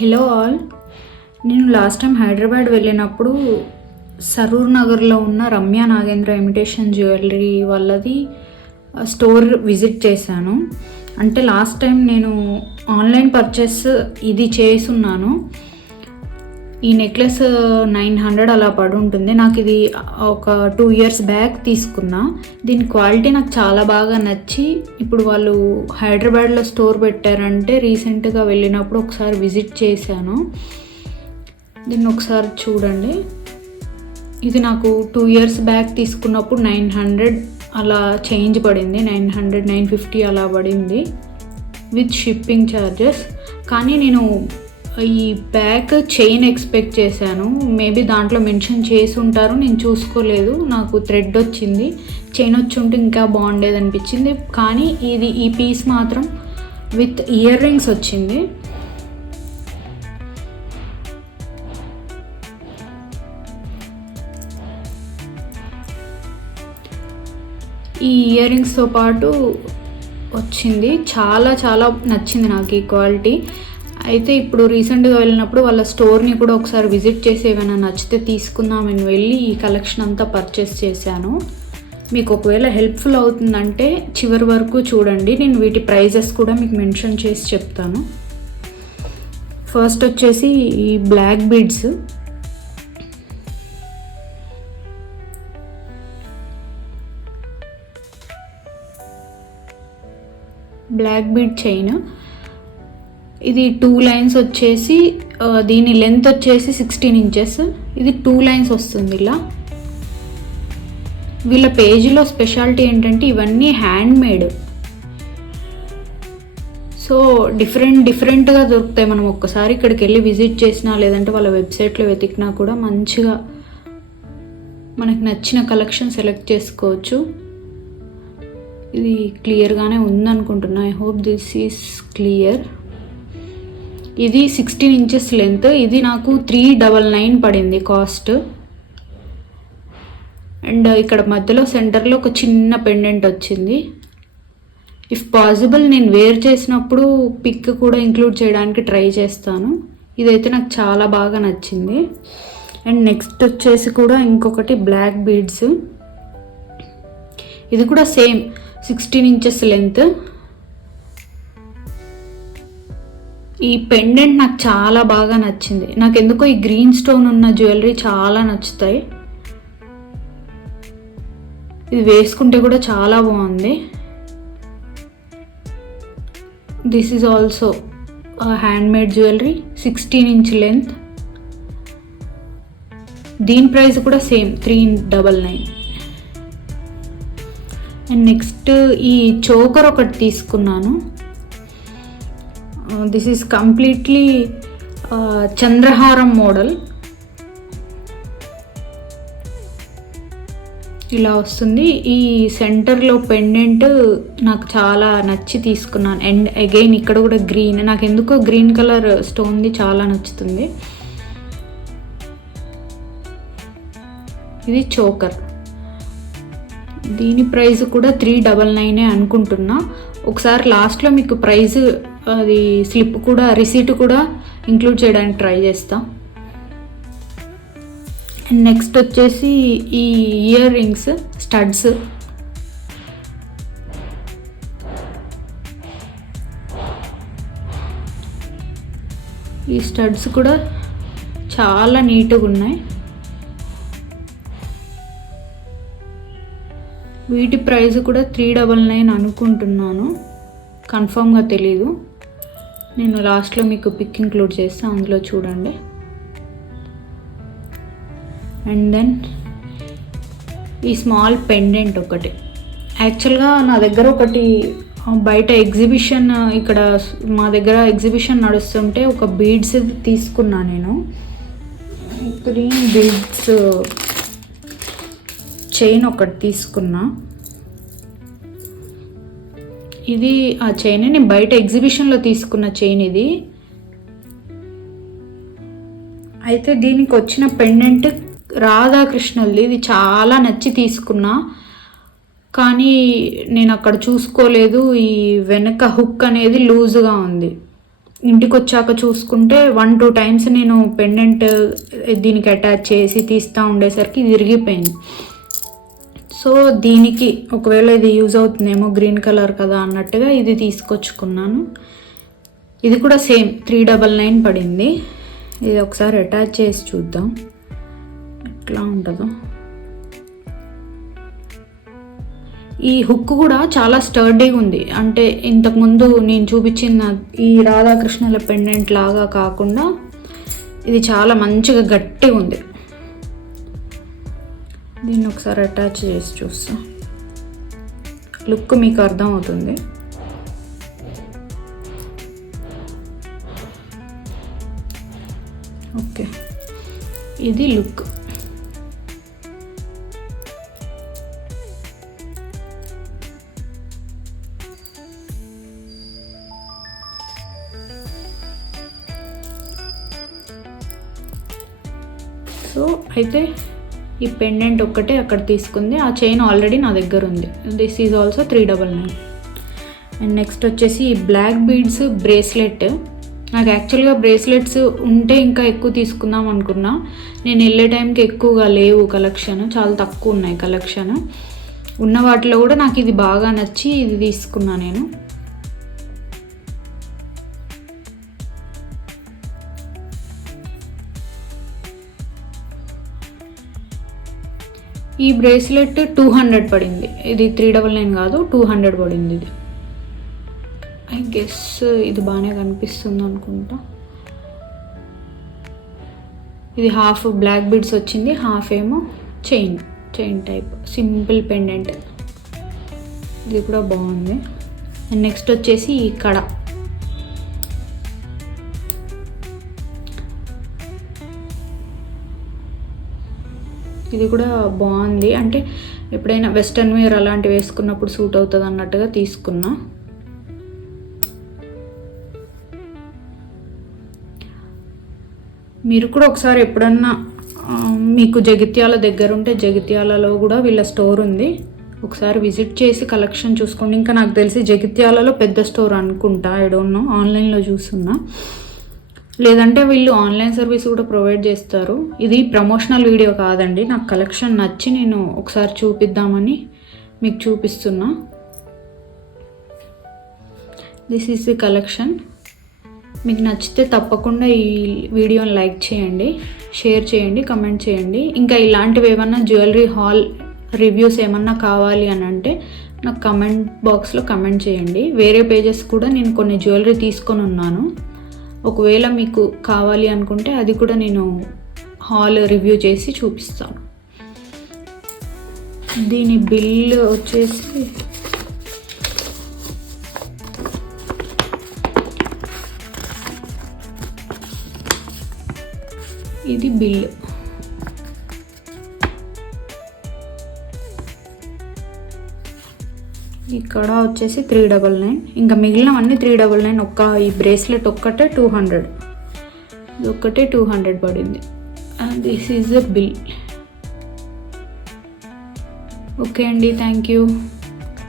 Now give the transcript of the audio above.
Hello all. నేను last time Hyderabad వెళ్ళినప్పుడు సరూర్ నగర్లో ఉన్న రమ్య నాగేంద్ర ఇమిటేషన్ జ్యువెలరీ వాళ్ళది స్టోర్ విజిట్ చేశాను. అంటే లాస్ట్ టైం నేను ఆన్లైన్ పర్చేస్ ఇది చేసున్నాను. ఈ నెక్లెస్ 900 అలా పడి ఉంటుంది. నాకు ఇది ఒక 2 years బ్యాక్ తీసుకున్నా. దీని క్వాలిటీ నాకు చాలా బాగా నచ్చి ఇప్పుడు వాళ్ళు హైదరాబాద్లో స్టోర్ పెట్టారంటే రీసెంట్గా వెళ్ళినప్పుడు ఒకసారి విజిట్ చేశాను. దీన్ని ఒకసారి చూడండి. ఇది నాకు 2 years బ్యాక్ తీసుకున్నప్పుడు 900 అలా చేంజ్ పడింది. 900 950 అలా పడింది విత్ షిప్పింగ్ ఛార్జెస్. కానీ నేను ఈ బ్యాక్ చైన్ ఎక్స్పెక్ట్ చేశాను. మేబీ దాంట్లో మెన్షన్ చేసి ఉంటారు, నేను చూసుకోలేదు. నాకు థ్రెడ్ వచ్చింది, చైన్ వచ్చి ఉంటే ఇంకా బాగుండేది అనిపించింది. కానీ ఈ పీస్ మాత్రం విత్ ఇయర్ రింగ్స్ వచ్చింది. ఈ ఇయర్ రింగ్స్తో పాటు వచ్చింది. చాలా చాలా నచ్చింది నాకు ఈ క్వాలిటీ. అయితే ఇప్పుడు రీసెంట్గా వెళ్ళినప్పుడు వాళ్ళ స్టోర్ని కూడా ఒకసారి విజిట్ చేసి ఏమైనా నచ్చితే తీసుకుందామని వెళ్ళి ఈ కలెక్షన్ అంతా పర్చేస్ చేశాను. మీకు ఒకవేళ హెల్ప్ఫుల్ అవుతుందంటే చివరి వరకు చూడండి. నేను వీటి ప్రైజెస్ కూడా మీకు మెన్షన్ చేసి చెప్తాను. ఫస్ట్ వచ్చేసి ఈ black beads. Black bead chain. ఇది 2 lines వచ్చేసి దీని లెంత్ వచ్చేసి 16 inches. ఇది 2 lines వస్తుంది ఇలా. వీళ్ళ పేజీలో స్పెషాలిటీ ఏంటంటే ఇవన్నీ హ్యాండ్ మేడ్. సో డిఫరెంట్గా దొరుకుతాయి. మనం ఒక్కసారి ఇక్కడికి వెళ్ళి విజిట్ చేసినా లేదంటే వాళ్ళ వెబ్సైట్లో వెతికినా కూడా మంచిగా మనకి నచ్చిన కలెక్షన్ సెలెక్ట్ చేసుకోవచ్చు. ఇది క్లియర్గానే ఉందనుకుంటున్నా. I hope this is clear. ఇది 16 inches లెంత్. ఇది నాకు 399 పడింది కాస్ట్. అండ్ ఇక్కడ మధ్యలో సెంటర్లో ఒక చిన్న పెండెంట్ వచ్చింది. ఇఫ్ పాసిబుల్ నేను వేర్ చేసినప్పుడు పిక్ కూడా ఇంక్లూడ్ చేయడానికి ట్రై చేస్తాను. ఇదైతే నాకు చాలా బాగా నచ్చింది. అండ్ నెక్స్ట్ వచ్చేసి కూడా ఇంకొకటి బ్లాక్ బీడ్స్. ఇది కూడా సేమ్ 16 inches లెంత్. ఈ పెండెంట్ నాకు చాలా బాగా నచ్చింది. నాకు ఎందుకో ఈ గ్రీన్ స్టోన్ ఉన్న జ్యువెలరీ చాలా నచ్చుతాయి. ఇది వేసుకుంటే కూడా చాలా బాగుంది. This is also handmade jewellery, 16 inch length. దీని ప్రైస్ కూడా సేమ్ 399. అండ్ నెక్స్ట్ ఈ చోకర్ ఒకటి తీసుకున్నాను. దిస్ ఈజ్ కంప్లీట్లీ చంద్రహారం మోడల్. ఇలా వస్తుంది. ఈ సెంటర్లో పెండెంట్ నాకు చాలా నచ్చి తీసుకున్నాను. అండ్ అగైన్ ఇక్కడ కూడా గ్రీన్. నాకు ఎందుకో గ్రీన్ కలర్ స్టోన్ది చాలా నచ్చుతుంది. ఇది చోకర్. దీని ప్రైస్ కూడా 399 అనుకుంటున్నా. ఒకసారి లాస్ట్లో మీకు ప్రైస్ అది స్లిప్ కూడా రిసీట్ కూడా ఇంక్లూడ్ చేయడానికి ట్రై చేస్తా. అండ్ నెక్స్ట్ వచ్చేసి ఈ ఇయర్ రింగ్స్ స్టడ్స్. ఈ స్టడ్స్ కూడా చాలా నీట్గా ఉన్నాయి. వీటి ప్రైస్ కూడా 399 అనుకుంటున్నాను. కన్ఫర్మ్గా తెలీదు. నేను లాస్ట్లో మీకు పిక్ ఇంక్లూడ్ చేస్తాను, అందులో చూడండి. అండ్ దెన్ ఈ స్మాల్ పెండెంట్ ఒకటి. యాక్చువల్గా నా దగ్గర ఒకటి బయట ఎగ్జిబిషన్, ఇక్కడ మా దగ్గర ఎగ్జిబిషన్ నడుస్తుంటే ఒక బీడ్స్ తీసుకున్నా నేను. గ్రీన్ బీడ్స్ చైన్ ఒకటి తీసుకున్నా. ఇది ఆ చైన్ నేను బయట ఎగ్జిబిషన్లో తీసుకున్న చైన్ ఇది. అయితే దీనికి వచ్చిన పెండెంట్ రాధాకృష్ణులది. ఇది చాలా నచ్చి తీసుకున్నా. కానీ నేను అక్కడ చూసుకోలేదు, ఈ వెనక హుక్ అనేది లూజ్గా ఉంది. ఇంటికి వచ్చాక చూసుకుంటే 1-2 టైమ్స్ నేను పెండెంట్ దీనికి అటాచ్ చేసి తీస్తూ ఉండేసరికి ఇది విరిగిపోయింది. సో దీనికి ఒకవేళ ఇది యూజ్ అవుతుందేమో, గ్రీన్ కలర్ కదా అన్నట్టుగా ఇది తీసుకొచ్చుకున్నాను. ఇది కూడా సేమ్ 399 పడింది. ఇది ఒకసారి అటాచ్ చేసి చూద్దాం ఎట్లా ఉంటుందో. ఈ హుక్ కూడా చాలా స్టర్డీగా ఉంది. అంటే ఇంతకుముందు నేను చూపించిన ఈ రాధాకృష్ణుల పెండెంట్ లాగా కాకుండా ఇది చాలా మంచిగా గట్టిగా ఉంది. దీన్ని ఒకసారి అటాచ్ చేసి చూస్తా, లుక్ మీకు అర్థమవుతుంది. ఓకే, ఇది లుక్. సో అయితే ఈ పెండెంట్ ఒక్కటే అక్కడ తీసుకుంది, ఆ చైన్ ఆల్రెడీ నా దగ్గర ఉంది. This is also 399. And next వచ్చేసి ఈ బ్లాక్ బీడ్స్ బ్రేస్లెట్. నాకు యాక్చువల్గా బ్రేస్లెట్స్ ఉంటే ఇంకా ఎక్కువ తీసుకుందాం అనుకున్నా. నేను వెళ్ళే టైంకి ఎక్కువగా లేవు కలెక్షన్, చాలా తక్కువ ఉన్నాయి కలెక్షన్. ఉన్న వాటిలో కూడా నాకు ఇది బాగా నచ్చి ఇది తీసుకున్నా నేను. ఈ బ్రేస్లెట్ 200 పడింది. ఇది 399 కాదు, 200 పడింది. ఇది ఐ గెస్ ఇది బాగానే కనిపిస్తుంది అనుకుంటా. ఇది హాఫ్ బ్లాక్ బీడ్స్ వచ్చింది, హాఫ్ ఏమో చైన్ టైప్ సింపుల్ పెండెంట్. ఇది కూడా బాగుంది. అండ్ నెక్స్ట్ వచ్చేసి ఈ కడ. ఇది కూడా బాగుంది. అంటే ఎప్పుడైనా వెస్ట్రన్ వేర్ అలాంటివి వేసుకున్నప్పుడు సూట్ అవుతుంది అన్నట్టుగా తీసుకున్నా. మీరు కూడా ఒకసారి ఎప్పుడన్నా మీకు జగిత్యాల దగ్గర ఉంటే జగిత్యాలలో కూడా వీళ్ళ స్టోర్ ఉంది, ఒకసారి విజిట్ చేసి కలెక్షన్ చూసుకోండి. ఇంకా నాకు తెలిసి జగిత్యాలలో పెద్ద స్టోర్ అనుకుంటా, ఐ డోంట్ నో, ఆన్లైన్లో చూస్తున్నా. లేదంటే వీళ్ళు ఆన్లైన్ సర్వీస్ కూడా ప్రొవైడ్ చేస్తారు. ఇది ప్రమోషనల్ వీడియో కాదండి, నాకు కలెక్షన్ నచ్చి నేను ఒకసారి చూపిద్దామని మీకు చూపిస్తున్నా. This is the collection. మీకు నచ్చితే తప్పకుండా ఈ వీడియోని లైక్ చేయండి, షేర్ చేయండి, కమెంట్ చేయండి. ఇంకా ఇలాంటివి ఏమన్నా జ్యువెలరీ హాల్ రివ్యూస్ ఏమన్నా కావాలి అని అంటే నాకు కమెంట్ బాక్స్లో కమెంట్ చేయండి. వేరే పేజెస్ కూడా నేను కొన్ని జ్యువెలరీ తీసుకొని ఉన్నాను, ఒకవేళ మీకు కావాలి అనుకుంటే అది కూడా నేను హాల్ రివ్యూ చేసి చూపిస్తాను. దీని బిల్ వచ్చేసి ఇది బిల్. ఇక్కడ వచ్చేసి 399. ఇంకా మిగిలినవన్నీ 399. ఒక్క ఈ బ్రేస్లెట్ ఒక్కటే 200, ఇది ఒక్కటే 200 పడింది. And this is the bill. Okay అండి, థ్యాంక్ యూ.